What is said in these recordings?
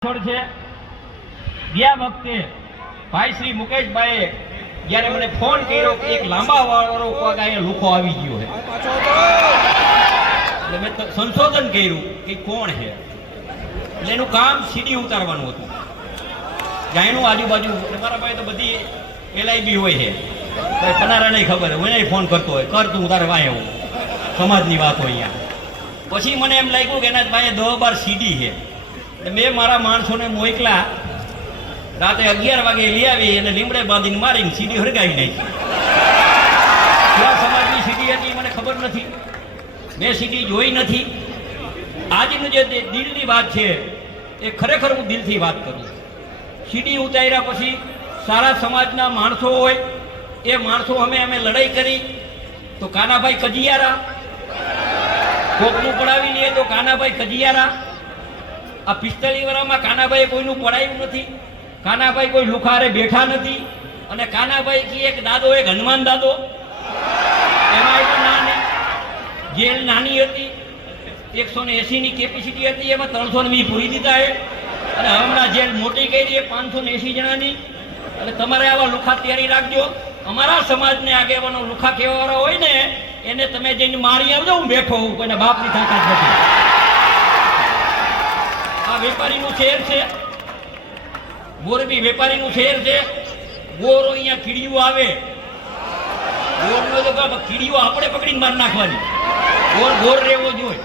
છે ગયા વખતે ભાઈ શ્રી મુકેશભાઈએ જ્યારે મને ફોન કર્યો કે એક લાંબા વાળો પગ અહીંયા લુખો આવી ગયો છે, એટલે મેં સંશોધન કર્યું કે કોણ છે. એટલે એનું કામ સીડી ઉતારવાનું હતું. જાયનું આજુબાજુ મારા ભાઈ તો બધી LIB હોય છે, પનારા નહીં ખબર હોય, એને ફોન કરતો હોય, કર તું તારે વાય એવું સમાજની વાત હોય અહીંયા. પછી મને એમ લાગ્યું કે એના પાસે 10-12 સીડી છે. મેં મારા માણસોને મોકલા, રાતે 11 વાગે લઈ આવી અને લીમડે બાંધીને મારીને સીડી હળગાવી નાખી. કયા સમાજની સીડી હતી મને ખબર નથી, મેં સીડી જોઈ નથી. આજનું જે દિલની વાત છે એ ખરેખર હું દિલથી વાત કરું. સીડી ઉતાર્યા પછી સારા સમાજના માણસો હોય એ માણસો અમે લડાઈ કરી તો કાનાભાઈ કજિયારા, કોકનું પડાવી લઈએ તો કાનાભાઈ કજિયારા. આ 45 વર્ષમાં કાનાભાઈ કોઈનું પડાયું નથી, કાનાભાઈ કોઈ લુખારે બેઠા નથી. અને કાનાભાઈ કી એક દાદો, એક હનુમાન દાદો, એમાં એક નાની જેલ નાની હતી, 180ની કેપેસિટી હતી, એમાં 320 પૂરી દીધા છે. અને હમણાં જેલ મોટી કરી છે 580 જણાની. એટલે તમારે આવા લુખા તૈયારી રાખજો. અમારા સમાજને આગેવાનો લુખા કહેવાવાળા હોય ને એને તમે જઈને મારી આવજો. હું બેઠો હું, કોઈને બાપની તાકાત નથી. આ વેપારીનું શહેર છે, મોરબી વેપારીનું શહેર છે. ગોરો અહીંયા કીડીઓ આવે, ગોરનો તો કીડીઓ આપણે પકડીને મારી નાખવાની. ગોર રહેવો જોઈએ.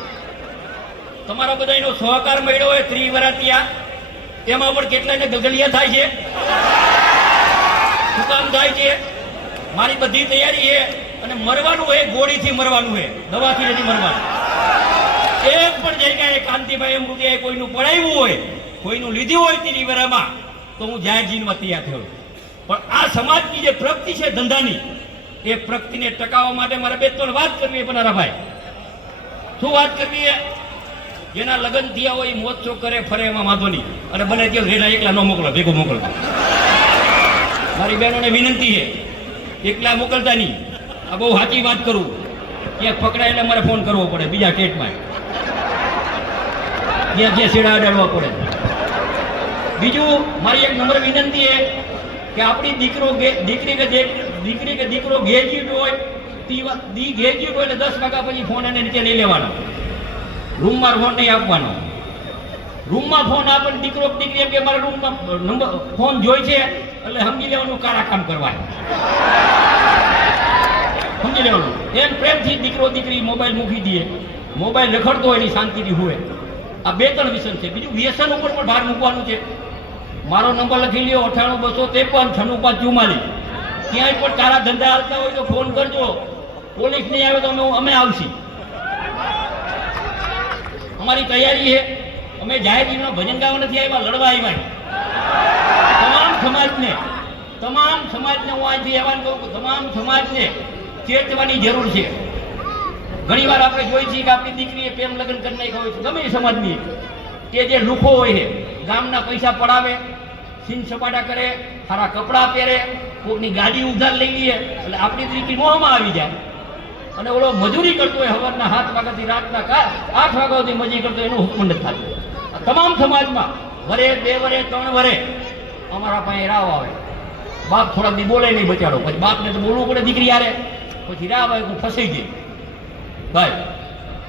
તમારા બધાનો સહકાર મળ્યો હોય 30 વર્ષ, એમાં પણ કેટલાને ગગલિયા થાય છે, શું કામ થાય છે? મારી બધી તૈયારી છે. અને મરવાનું હોય ગોળીથી મરવાનું હોય, દવાથી નથી મરવાનું. એક પણ જગ્યાએ કાંતિભાઈ મૃત્યુ કોઈનું પડાવ્યું હોય, કોઈનું લીધું હોય 30 વર્ષમાં તો હું જાહેર જીવનમાં તૈયાર થયો. પણ આ સમાજની જે પ્રગતિ છે ધંધાની, એ પ્રગતિને ટકાવવા માટે મારે 2-3 વાત કરવી છે. પનારાભાઈ, શું વાત કરવી છે? જેના લગ્ન થયા હોય મોજ શોખ કરે ફરે એમાં વાંધો નહીં, અને બને ત્યાં રેડા એકલા ન મોકલો, ભેગો મોકલો. મારી બહેનોને વિનંતી છે, એકલા મોકલતા નહીં. આ બહુ સાચી વાત કરું. ક્યાંક પકડાય એટલે મારે ફોન કરવો પડે, બીજા સ્ટેટમાં જ્યાં છેડા અડાડવા પડે. બીજું મારી એક નમ્ર વિનંતી છે કે આપણી દીકરી કે દીકરો ગ્રેજ્યુએટ હોય, ગ્રેજ્યુએટ હોય એટલે 10 વાગ્યા પછી ફોન એને નીચે નહીં લેવાનો, રૂમમાં ફોન નહીં આપવાનો. રૂમમાં ફોન આપે દીકરો દીકરી એમ કે મારા રૂમમાં નંબર ફોન જોઈ છે એટલે સમજી લેવાનું કાળા કામ કરવા, સમજી લેવાનું. એમ પ્રેમથી દીકરો દીકરી મોબાઈલ મૂકી દે, મોબાઈલ રખડતો હોય એની શાંતિથી હોય. આ 2-3 વ્યસન છે. બીજું વ્યસન ઉપર પણ ભાર મૂકવાનું છે. મારો નંબર લખી લ્યો 98-253-96-44. ક્યાંય પણ તારા ધંધા હાલતા હોય તો ફોન કરજો. પોલીસ નહીં આવે તો અમે આવશી. અમારી તૈયારી છે. અમે જાહેર જીવનમાં ભજન ગાવા નથી આવ્યા, લડવા આવ્યા. તમામ સમાજને હું આજથી આહવાન કહું કે તમામ સમાજને ચેતવાની જરૂર છે. ઘણી વાર આપણે જોઈ છીએ કે આપણી દીકરીએ પ્રેમ લગ્ન કરી નાખ્યા હોય છે, ગમે એ સમાજની, કે જે લુખો હોય છે, ગામના પૈસા પડાવે, સીન સપાટા કરે, સારા કપડાં પહેરે, કોઈની ગાડી ઉધાર લઈ લઈએ એટલે આપણી દીકરી મોહમાં આવી જાય. અને ઓલો મજૂરી કરતો હોય, સવારના 7 વાગ્યાથી રાતના 8 વાગ્યા સુધી મજૂરી કરતો એનું હુકમ નથી થતું. તમામ સમાજમાં વરે 2 વરે 3 વરે અમારા પાસે રાવ આવે. બાપ થોડાક દી બોલે નહીં બચાડો, પછી બાપને તો બોલવું પડે દીકરી યારે, પછી રાવ આવે હું ફસાઈ જાય. ભાઈ,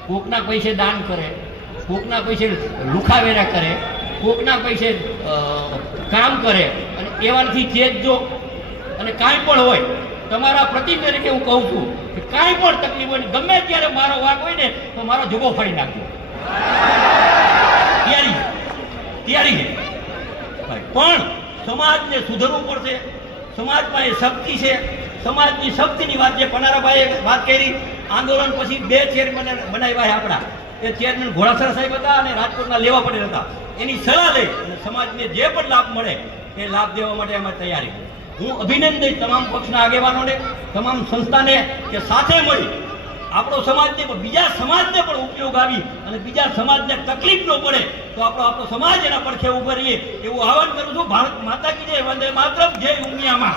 કોકના પૈસે દાન કરે, કોકના પૈસે લુખાવેરા કરે, કોકના પૈસે કામ કરે, અને એવાથી ચેતજો. અને કાંઈ પણ હોય, તમારા પ્રતિક તરીકે હું કહું છું કે કાંઈ પણ તકલીફ હોય ને ગમે ત્યારે મારો વાક હોય ને તો મારો જુગો ફાડી નાખજો. તૈયારી છે. પણ સમાજને સુધરવું પડશે. સમાજમાં એ શક્તિ છે. સમાજની શક્તિની વાત જે પનારાભાઈએ વાત કરી, આંદોલન પછી 2 ચેરમેન બનાવ્યા આપણા. એ ચેરમેન ઘોડાસરા સાહેબ હતા અને રાજકોટના લેવા પટેલ હતા. એની સલાહ લઈ અને સમાજને જે પણ લાભ મળે એ લાભ દેવા માટે અમારી તૈયારી. હું અભિનંદન દઈશ તમામ પક્ષના આગેવાનોને, તમામ સંસ્થાને કે સાથે મળી આપણો સમાજને પણ બીજા સમાજને પણ ઉપયોગ આવી અને બીજા સમાજને તકલીફ ન પડે તો આપણો સમાજ એના પડખે ઉભો રહીએ એવું આહવાન કરું છું. ભારત માતા કી જય, વંદે માતરમ, જય ઉમિયામાં.